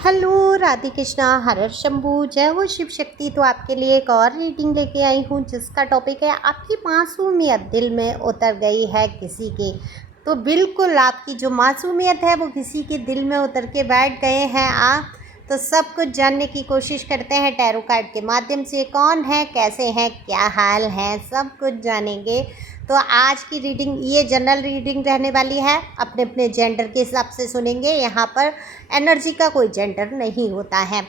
Hello Radhe Krishna, हर हर शंभू, जय हो शिव शक्ति। तो आपके लिए एक और रीडिंग लेके आई हूँ जिसका टॉपिक है आपकी मासूमियत दिल में उतर गई है किसी के। तो बिल्कुल आपकी जो मासूमियत है वो किसी के दिल में उतर के बैठ गए हैं आप। तो सब कुछ जानने की कोशिश करते हैं टैरो कार्ड के माध्यम से। कौन है, कैसे हैं, क्या हाल है, सब कुछ जानेंगे। तो आज की रीडिंग ये जनरल रीडिंग रहने वाली है, अपने अपने जेंडर के हिसाब से सुनेंगे। यहाँ पर एनर्जी का कोई जेंडर नहीं होता है।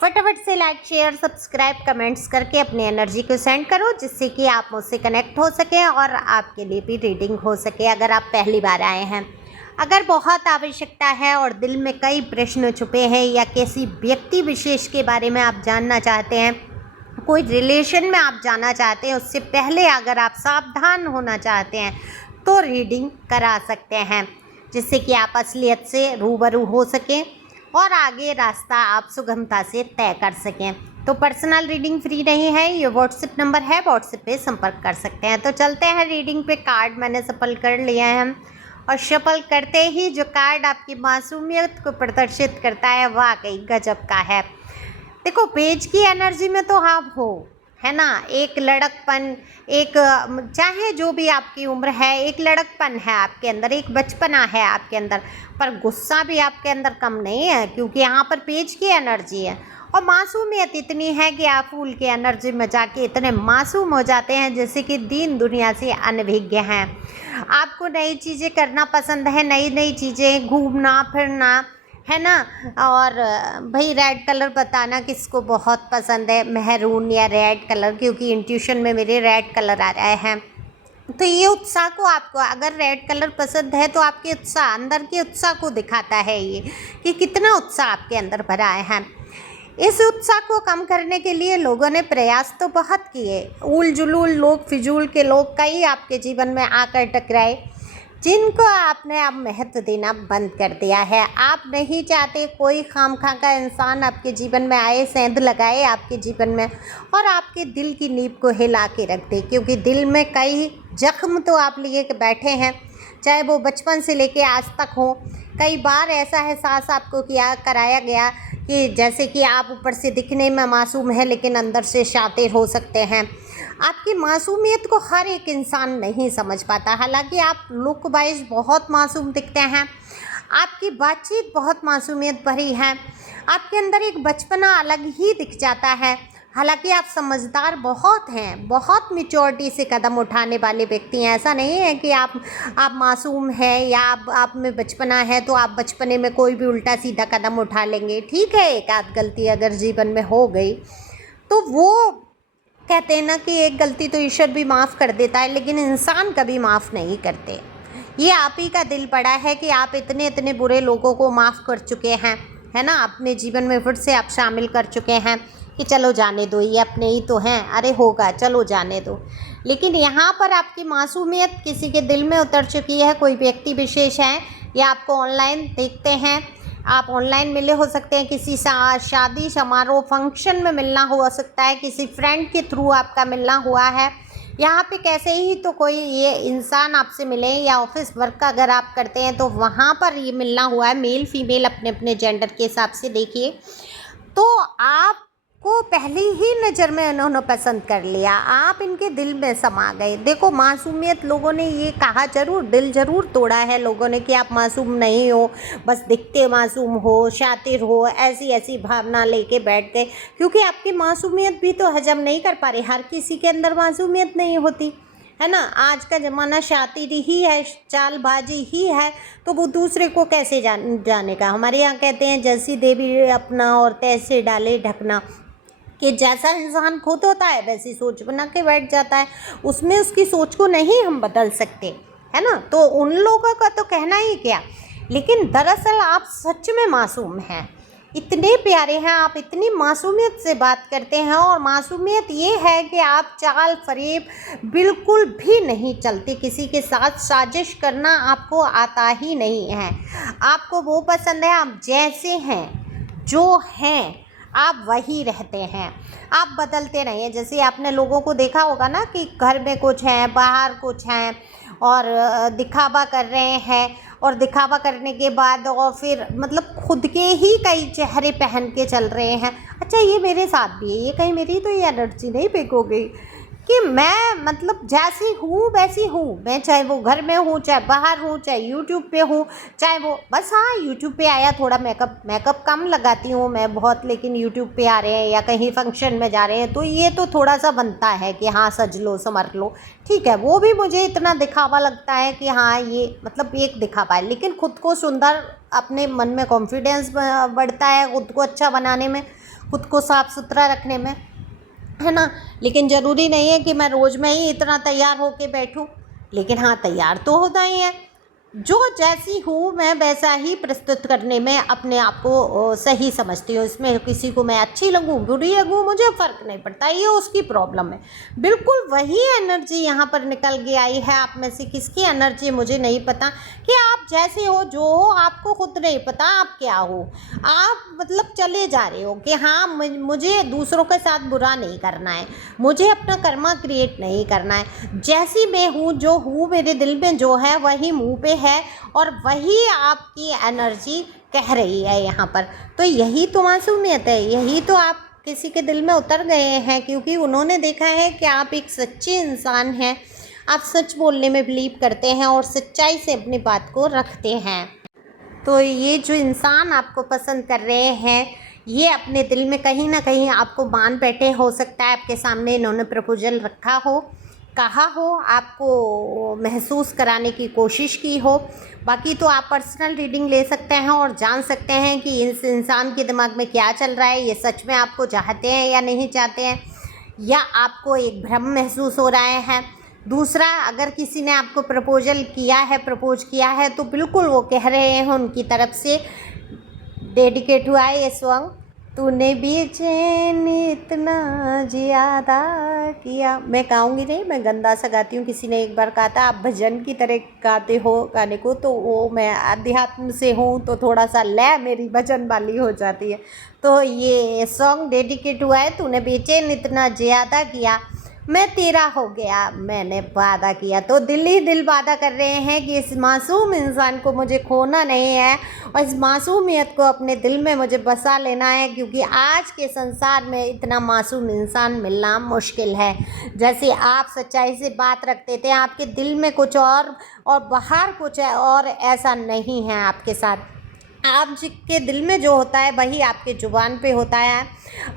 फटाफट से लाइक शेयर सब्सक्राइब कमेंट्स करके अपनी एनर्जी को सेंड करो जिससे कि आप मुझसे कनेक्ट हो सकें और आपके लिए भी रीडिंग हो सके। अगर आप पहली बार आए हैं, अगर बहुत आवश्यकता है और दिल में कई प्रश्न छुपे हैं या किसी व्यक्ति विशेष के बारे में आप जानना चाहते हैं, कोई रिलेशन में आप जाना चाहते हैं, उससे पहले अगर आप सावधान होना चाहते हैं तो रीडिंग करा सकते हैं जिससे कि आप असलियत से रूबरू हो सकें और आगे रास्ता आप सुगमता से तय कर सकें। तो पर्सनल रीडिंग फ्री नहीं है, ये व्हाट्सएप नंबर है, व्हाट्सएप पे संपर्क कर सकते हैं। तो चलते हैं रीडिंग पे। कार्ड मैंने सफल कर लिया है और शफल करते ही जो कार्ड आपकी मासूमियत को प्रदर्शित करता है वाकई गजब का है। देखो, पेज की एनर्जी में तो आप हो, है ना, एक लड़कपन, एक चाहे जो भी आपकी उम्र है, एक लड़कपन है आपके अंदर, एक बचपना है आपके अंदर, पर गुस्सा भी आपके अंदर कम नहीं है क्योंकि यहाँ पर पेज की एनर्जी है। और मासूमियत इतनी है कि आप फूल की एनर्जी में जाके इतने मासूम हो जाते हैं जैसे कि दीन दुनिया से अनभिज्ञ हैं। आपको नई चीज़ें करना पसंद है, नई नई चीज़ें, घूमना फिरना, है ना। और भाई रेड कलर बताना किसको बहुत पसंद है, मैरून या रेड कलर, क्योंकि इंट्यूशन में मेरे रेड कलर आ रहे हैं। तो ये उत्साह को, आपको अगर रेड कलर पसंद है तो आपके उत्साह, अंदर के उत्साह को दिखाता है ये कि कितना उत्साह आपके अंदर भरा है। इस उत्साह को कम करने के लिए लोगों ने प्रयास तो बहुत किए। उल जुलूल लोग, फिजूल के लोग कई आपके जीवन में आकर टकराए जिनको आपने अब महत्व देना बंद कर दिया है। आप नहीं चाहते कोई खामखा का इंसान आपके जीवन में आए, सेंध लगाए आपके जीवन में और आपके दिल की नींव को हिला के रख दे, क्योंकि दिल में कई जख्म तो आप लिए के बैठे हैं, चाहे वो बचपन से लेके आज तक हो। कई बार ऐसा एहसास आपको कराया गया कि जैसे कि आप ऊपर से दिखने में मासूम है लेकिन अंदर से शातिर हो सकते हैं। आपकी मासूमियत को हर एक इंसान नहीं समझ पाता। हालांकि आप लुक वाइज बहुत मासूम दिखते हैं, आपकी बातचीत बहुत मासूमियत भरी है, आपके अंदर एक बचपना अलग ही दिख जाता है। हालांकि आप समझदार बहुत हैं, बहुत मैच्योरिटी से कदम उठाने वाले व्यक्ति हैं। ऐसा नहीं है कि आप मासूम हैं या आप में बचपना है तो आप बचपने में कोई भी उल्टा सीधा कदम उठा लेंगे। ठीक है, एक आध गलती अगर जीवन में हो गई तो वो कहते हैं ना कि एक गलती तो ईश्वर भी माफ़ कर देता है, लेकिन इंसान कभी माफ़ नहीं करते। ये आप ही का दिल पड़ा है कि आप इतने इतने बुरे लोगों को माफ़ कर चुके हैं, है ना, अपने जीवन में फिर से आप शामिल कर चुके हैं कि चलो जाने दो, ये अपने ही तो हैं, अरे होगा, चलो जाने दो। लेकिन यहाँ पर आपकी मासूमियत किसी के दिल में उतर चुकी है। कोई व्यक्ति विशेष है या आपको ऑनलाइन देखते हैं, आप ऑनलाइन मिले हो सकते हैं, किसी शादी समारोह फंक्शन में मिलना हो सकता है, किसी फ्रेंड के थ्रू आपका मिलना हुआ है। यहाँ पे कैसे ही तो कोई ये इंसान आपसे मिले, या ऑफिस वर्क अगर आप करते हैं तो वहाँ पर ये मिलना हुआ है, मेल फीमेल अपने अपने जेंडर के हिसाब से देखिए। तो आपको पहली ही नज़र में उन्होंने पसंद कर लिया, आप इनके दिल में समा गए। देखो, मासूमियत, लोगों ने ये कहा जरूर, दिल ज़रूर तोड़ा है लोगों ने कि आप मासूम नहीं हो, बस दिखते मासूम हो, शातिर हो, ऐसी ऐसी भावना लेके बैठ गए, क्योंकि आपकी मासूमियत भी तो हजम नहीं कर पा रहे। हर किसी के अंदर मासूमियत नहीं होती, है ना। आज का ज़माना शातिरी ही है, चालबाजी ही है, तो वो दूसरे को कैसे जाने का। हमारे यहाँ कहते हैं जैसी देवी अपना और तैसे डाले ढकना, कि जैसा इंसान खुद होता है वैसी सोच बना के बैठ जाता है, उसमें उसकी सोच को नहीं हम बदल सकते, है ना। तो उन लोगों का तो कहना ही क्या, लेकिन दरअसल आप सच में मासूम हैं, इतने प्यारे हैं आप, इतनी मासूमियत से बात करते हैं। और मासूमियत ये है कि आप चाल फरेब बिल्कुल भी नहीं चलती, किसी के साथ साजिश करना आपको आता ही नहीं है। आपको वो पसंद है, आप जैसे हैं, जो हैं आप वही रहते हैं, आप बदलते नहीं हैं। जैसे आपने लोगों को देखा होगा ना कि घर में कुछ हैं, बाहर कुछ हैं और दिखावा कर रहे हैं और दिखावा करने के बाद और फिर मतलब खुद के ही कई चेहरे पहन के चल रहे हैं। अच्छा, ये मेरे साथ भी है, ये कहीं मेरी तो ये एनर्जी नहीं पिक हो गई कि मैं मतलब जैसी हूँ वैसी हूँ मैं, चाहे वो घर में हूँ, चाहे बाहर हूँ, चाहे यूट्यूब पे हूँ, चाहे वो बस हाँ यूट्यूब पे आया थोड़ा मेकअप कम लगाती हूँ मैं बहुत, लेकिन यूट्यूब पे आ रहे हैं या कहीं फंक्शन में जा रहे हैं तो ये तो थोड़ा सा बनता है कि हाँ सज लो संवर लो, ठीक है। वो भी मुझे इतना दिखावा लगता है कि हाँ ये मतलब एक दिखावा है, लेकिन खुद को सुंदर, अपने मन में कॉन्फिडेंस बढ़ता है खुद को अच्छा बनाने में, खुद को साफ़ सुथरा रखने में, है ना। लेकिन ज़रूरी नहीं है कि मैं रोज़ में ही इतना तैयार होके बैठूं, लेकिन हाँ तैयार तो होता ही है। जो जैसी हूँ मैं वैसा ही प्रस्तुत करने में अपने आप को सही समझती हूँ। इसमें किसी को मैं अच्छी लगूँ बुरी लगूँ मुझे फ़र्क नहीं पड़ता, ये उसकी प्रॉब्लम है। बिल्कुल वही एनर्जी यहाँ पर निकल के आई है। आप में से किसकी एनर्जी मुझे नहीं पता कि आप जैसे हो जो हो, आपको खुद नहीं पता आप क्या हो। आप मतलब चले जा रहे हो कि हाँ मुझे दूसरों के साथ बुरा नहीं करना है, मुझे अपना कर्मा क्रिएट नहीं करना है, जैसी मैं हूँ जो हूँ मेरे दिल में जो है वही मुंह पे है और वही आपकी एनर्जी कह रही है यहाँ पर। तो यही तो मासूमियत है, यही तो आप किसी के दिल में उतर गए हैं क्योंकि उन्होंने देखा है कि आप एक सच्चे इंसान हैं, आप सच बोलने में बिलीव करते हैं और सच्चाई से अपनी बात को रखते हैं। तो ये जो इंसान आपको पसंद कर रहे हैं ये अपने दिल में कहीं ना कहीं आपको मान बैठे, हो सकता है आपके सामने इन्होंने प्रपोजल रखा हो, कहा हो, आपको महसूस कराने की कोशिश की हो। बाकी तो आप पर्सनल रीडिंग ले सकते हैं और जान सकते हैं कि इस इंसान के दिमाग में क्या चल रहा है, ये सच में आपको चाहते हैं या नहीं चाहते हैं, या आपको एक भ्रम महसूस हो रहा है। दूसरा, अगर किसी ने आपको प्रपोज किया है तो बिल्कुल वो कह रहे हैं उनकी तरफ से डेडिकेट हुआ है ये सॉन्ग, तूने भी चैन इतना ज़्यादा किया। मैं गाऊंगी नहीं, मैं गंदा सा गाती हूँ। किसी ने एक बार कहा था आप भजन की तरह गाते हो गाने को, तो वो मैं अध्यात्म से हूँ तो थोड़ा सा लय मेरी भजन वाली हो जाती है। तो ये सॉन्ग डेडिकेट हुआ है, तूने बेचैन इतना ज़्यादा किया, मैं तेरा हो गया, मैंने वादा किया। तो दिल ही दिल वादा कर रहे हैं कि इस मासूम इंसान को मुझे खोना नहीं है और इस मासूमियत को अपने दिल में मुझे बसा लेना है, क्योंकि आज के संसार में इतना मासूम इंसान मिलना मुश्किल है। जैसे आप सच्चाई से बात रखते थे, आपके दिल में कुछ और बाहर कुछ है और ऐसा नहीं है आपके साथ। आप के दिल में जो होता है वही आपके ज़ुबान पे होता है।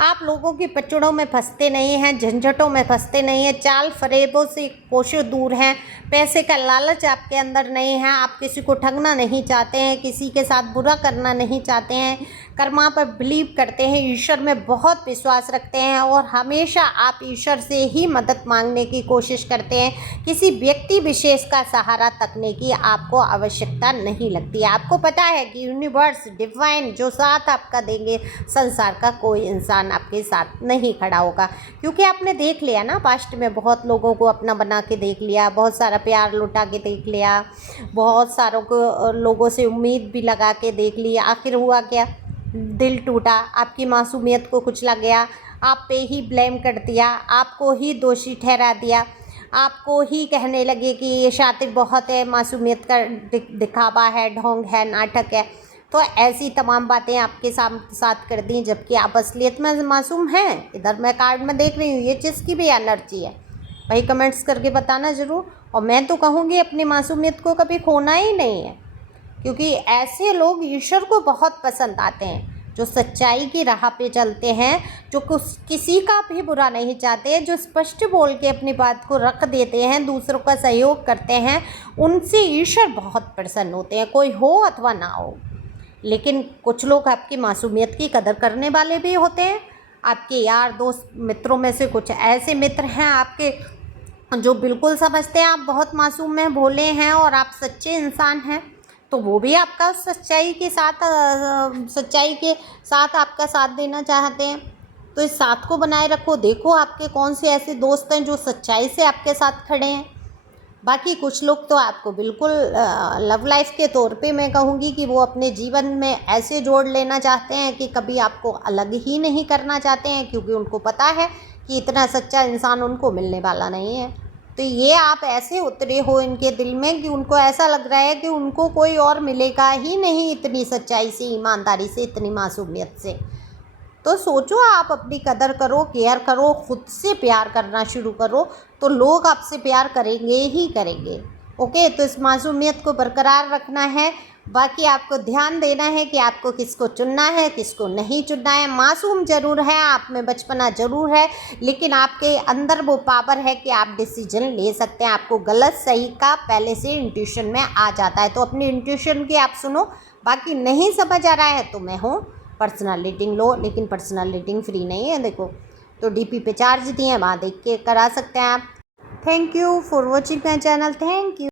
आप लोगों की पचड़ों में फंसते नहीं हैं, झंझटों में फंसते नहीं हैं, चाल फरेबों से कोसों दूर हैं, पैसे का लालच आपके अंदर नहीं है, आप किसी को ठगना नहीं चाहते हैं, किसी के साथ बुरा करना नहीं चाहते हैं, कर्मा पर बिलीव करते हैं, ईश्वर में बहुत विश्वास रखते हैं और हमेशा आप ईश्वर से ही मदद मांगने की कोशिश करते हैं। किसी व्यक्ति विशेष का सहारा तकने की आपको आवश्यकता नहीं लगती है। आपको पता है कि यूनिवर्स डिवाइन जो साथ आपका देंगे, संसार का कोई इंसान आपके साथ नहीं खड़ा होगा, क्योंकि आपने देख लिया ना पास्ट में बहुत लोगों को अपना बना के देख लिया, बहुत सारा प्यार लुटा के देख लिया, बहुत सारों को लोगों से उम्मीद भी लगा के देख ली, आखिर हुआ क्या, दिल टूटा, आपकी मासूमियत को कुचला गया, आप पे ही ब्लेम कर दिया, आपको ही दोषी ठहरा दिया, आपको ही कहने लगे कि ये शातिर बहुत है, मासूमियत का दिखावा है, ढोंग है, नाटक है। तो ऐसी तमाम बातें आपके साथ कर दी, जबकि आप असलियत में मासूम हैं। इधर मैं कार्ड में देख रही हूँ ये जिसकी भी एनर्जी है भाई कमेंट्स करके बताना ज़रूर। और मैं तो कहूँगी अपनी मासूमियत को कभी खोना ही नहीं है, क्योंकि ऐसे लोग ईश्वर को बहुत पसंद आते हैं जो सच्चाई की राह पे चलते हैं, जो किसी का भी बुरा नहीं चाहते, जो स्पष्ट बोल के अपनी बात को रख देते हैं, दूसरों का सहयोग करते हैं, उनसे ईश्वर बहुत प्रसन्न होते हैं, कोई हो अथवा ना हो। लेकिन कुछ लोग आपकी मासूमियत की कदर करने वाले भी होते हैं। आपके यार दोस्त मित्रों में से कुछ ऐसे मित्र हैं आपके जो बिल्कुल समझते हैं आप बहुत मासूम हैं, भोले हैं और आप सच्चे इंसान हैं, तो वो भी आपका सच्चाई के साथ आपका साथ देना चाहते हैं। तो इस साथ को बनाए रखो। देखो आपके कौन से ऐसे दोस्त हैं जो सच्चाई से आपके साथ खड़े हैं। बाकी कुछ लोग तो आपको बिल्कुल लव लाइफ के तौर पे मैं कहूँगी कि वो अपने जीवन में ऐसे जोड़ लेना चाहते हैं कि कभी आपको अलग ही नहीं करना चाहते हैं, क्योंकि उनको पता है कि इतना सच्चा इंसान उनको मिलने वाला नहीं है। तो ये आप ऐसे उतरे हो इनके दिल में कि उनको ऐसा लग रहा है कि उनको कोई और मिलेगा ही नहीं इतनी सच्चाई से, ईमानदारी से, इतनी मासूमियत से। तो सोचो, आप अपनी कदर करो, केयर करो, खुद से प्यार करना शुरू करो, तो लोग आपसे प्यार करेंगे ही करेंगे। ओके, तो इस मासूमियत को बरकरार रखना है। बाकी आपको ध्यान देना है कि आपको किसको चुनना है, किसको नहीं चुनना है। मासूम ज़रूर है, आप में बचपना ज़रूर है, लेकिन आपके अंदर वो पावर है कि आप डिसीजन ले सकते हैं। आपको गलत सही का पहले से इंट्यूशन में आ जाता है, तो अपनी इंट्यूशन की आप सुनो। बाकी नहीं समझ आ रहा है तो मैं हूँ, पर्सनल रीडिंग लो, लेकिन पर्सनल रीडिंग फ्री नहीं है देखो, तो डीपी पे चार्ज दिए हैं, वहाँ देख के करा सकते हैं आप। Thank you for watching my channel. Thank you.